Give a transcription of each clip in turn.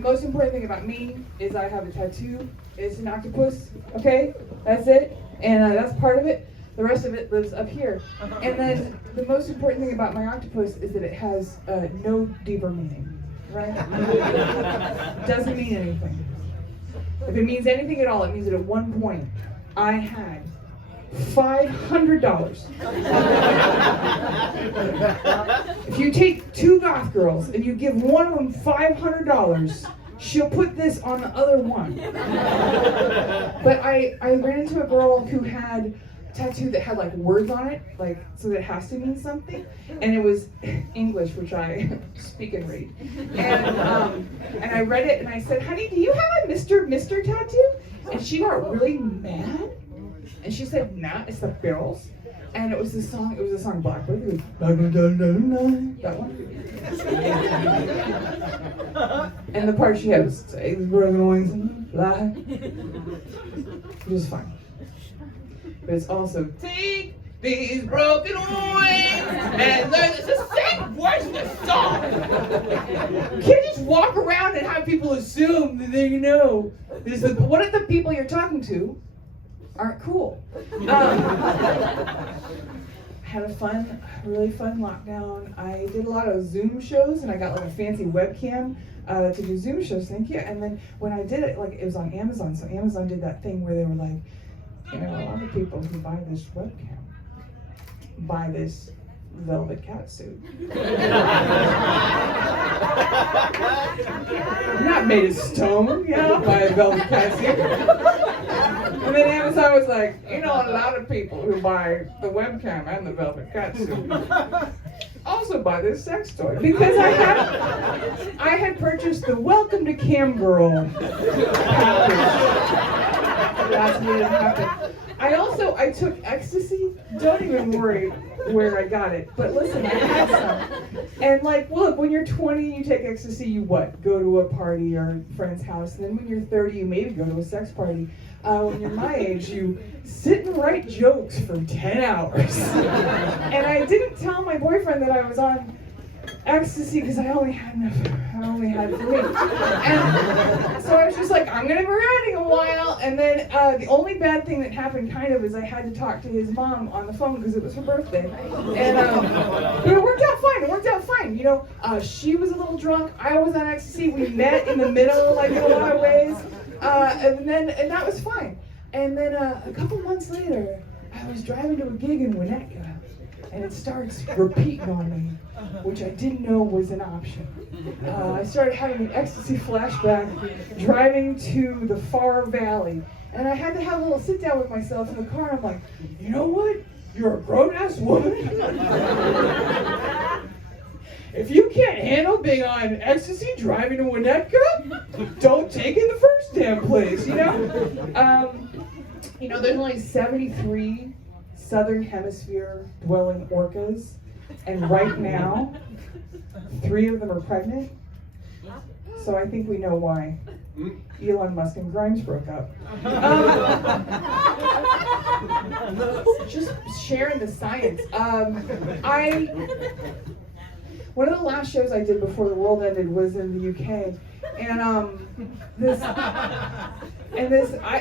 Most important thing about me is I have a tattoo. It's an octopus. Okay, that's it, and that's part of it. The rest of it lives up here. And then the most important thing about my octopus is that it has no deeper meaning. Right? Doesn't mean anything. If it means anything at all, it means that at one point I had $500. If you take two goth girls and you give one of them $500, she'll put this on the other one. But I ran into a girl who had a tattoo that had like words on it, like so that it has to mean something, and it was English, which I speak and read. And I read it and I said, "Honey, do you have a Mr. tattoo?" And she got really mad. And she said, "Nah, it's the Beatles." And it was a song Blackbird. It was that one. And the part she had was "Take these broken wings and fly." It was fine. But it's also "Take these broken wings and learn." It's the same words in the song. You can't just walk around and have people assume that they know. What if the people you're talking to aren't cool? Had a really fun lockdown. I did a lot of Zoom shows, and I got like a fancy webcam to do Zoom shows. Thank you. And then when I did it, like it was on Amazon, so Amazon did that thing where they were like, a lot of people who buy this webcam buy this velvet catsuit. Not made of stone, buy a velvet catsuit. And then Amazon was like, a lot of people who buy the webcam and the velvet catsuit also buy this sex toy. Because I had purchased the Welcome to Cam Girl package. That's what happened. I took ecstasy. Don't even worry where I got it. But listen, I had some. And look, when you're 20, you take ecstasy, you what? Go to a party or a friend's house. And then when you're 30, you maybe go to a sex party. When you're my age, you sit and write jokes for 10 hours. And I didn't tell my boyfriend that I was on ecstasy because I only had it for me. And so I was just like, I'm gonna be running a while. And then the only bad thing that happened is I had to talk to his mom on the phone because it was her birthday. And but it worked out fine. She was a little drunk. I was on ecstasy. We met in the middle, in a lot of ways. And that was fine. And then a couple months later, I was driving to a gig in Winnetka, and it starts repeating on me, which I didn't know was an option. I started having an ecstasy flashback driving to the far valley, and I had to have a little sit down with myself in the car. And I'm like, you know what? You're a grown-ass woman. If you can't handle being on ecstasy driving to Winnetka, don't take it in the first damn place, there's only 73 Southern Hemisphere dwelling orcas, and right now, 3 of them are pregnant. So I think we know why Elon Musk and Grimes broke up. Just sharing the science. One of the last shows I did before the world ended was in the UK, and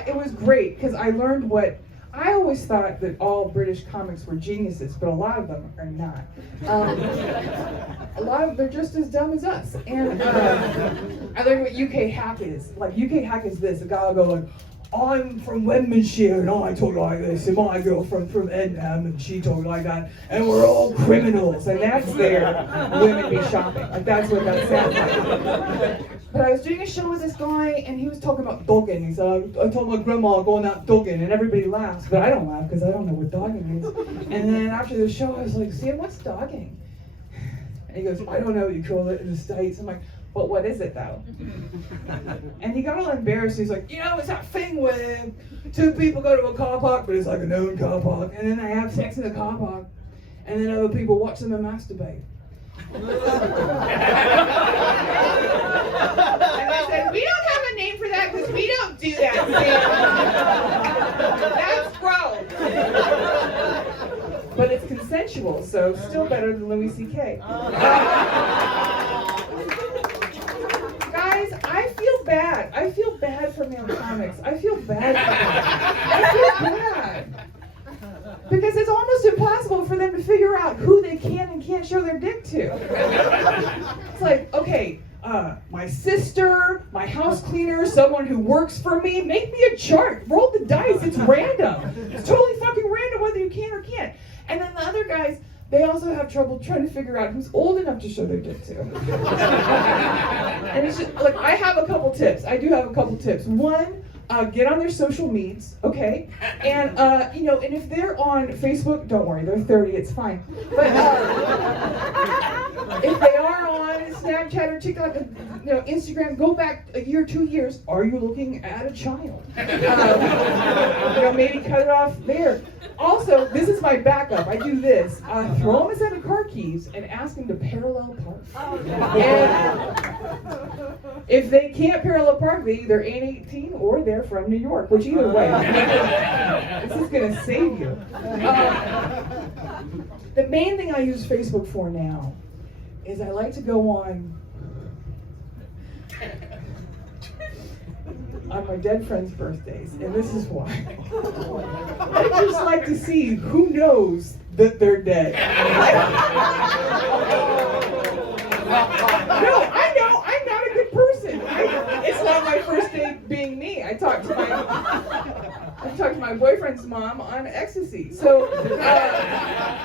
it was great because I learned what I always thought that all British comics were geniuses, but a lot of them are not. A lot of they're just as dumb as us. And I learned what UK hack is. UK hack is this: a guy will go like, "I'm from Westminster and I talk like this, and my girlfriend's from Edinham and she talks like that, and we're all criminals," and that's their women be shopping. That's what that sounds like. But I was doing a show with this guy, and he was talking about dogging. He said, I told my grandma going out dogging, and everybody laughs, but I don't laugh because I don't know what dogging is. And then after the show, I was like, Sam, what's dogging? And he goes, I don't know what you call it in the States. I'm like, but what is it though? And he got all embarrassed. He's like, it's that thing where 2 people go to a car park, but it's like a known car park, and then they have sex in the car park, and then other people watch them and masturbate. And I said, we don't have a name for that because we don't do that, Sam. That's gross. But it's consensual, so still better than Louis C.K. Guys, Mail comics, I feel bad for them. I feel bad. Because it's almost impossible for them to figure out who they can and can't show their dick to. It's like, okay, my sister, my house cleaner, someone who works for me, make me a chart. Roll the dice. It's random. It's totally fucking random whether you can or can't. And then the other guys, they also have trouble trying to figure out who's old enough to show their dick to. And it's just, like, I have a couple tips. I do have a couple tips. One, get on their social medias, okay? And, and if they're on Facebook, don't worry, they're 30, it's fine. But if they are on Snapchat or TikTok, Instagram, go back a year, 2 years. Are you looking at a child? Maybe cut it off there. Also, this is my backup. I do this. Throw them a set of car keys and ask them to parallel park. And if they can't parallel park, they either ain't 18 or they're from New York, which either way, this is going to save you. The main thing I use Facebook for now is I like to go on my dead friends' birthdays, and this is why. I just like to see who knows that they're dead. No, I know, I'm not a good person. It's not my first day being me. I talked to my boyfriend's mom on ecstasy. So,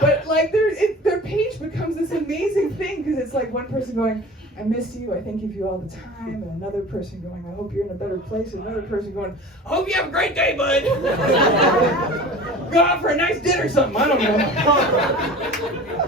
but like their page becomes this amazing thing because it's like one person going, I miss you, I think of you all the time, and another person going, I hope you're in a better place, and another person going, I hope you have a great day, bud. Go out for a nice dinner or something, I don't know.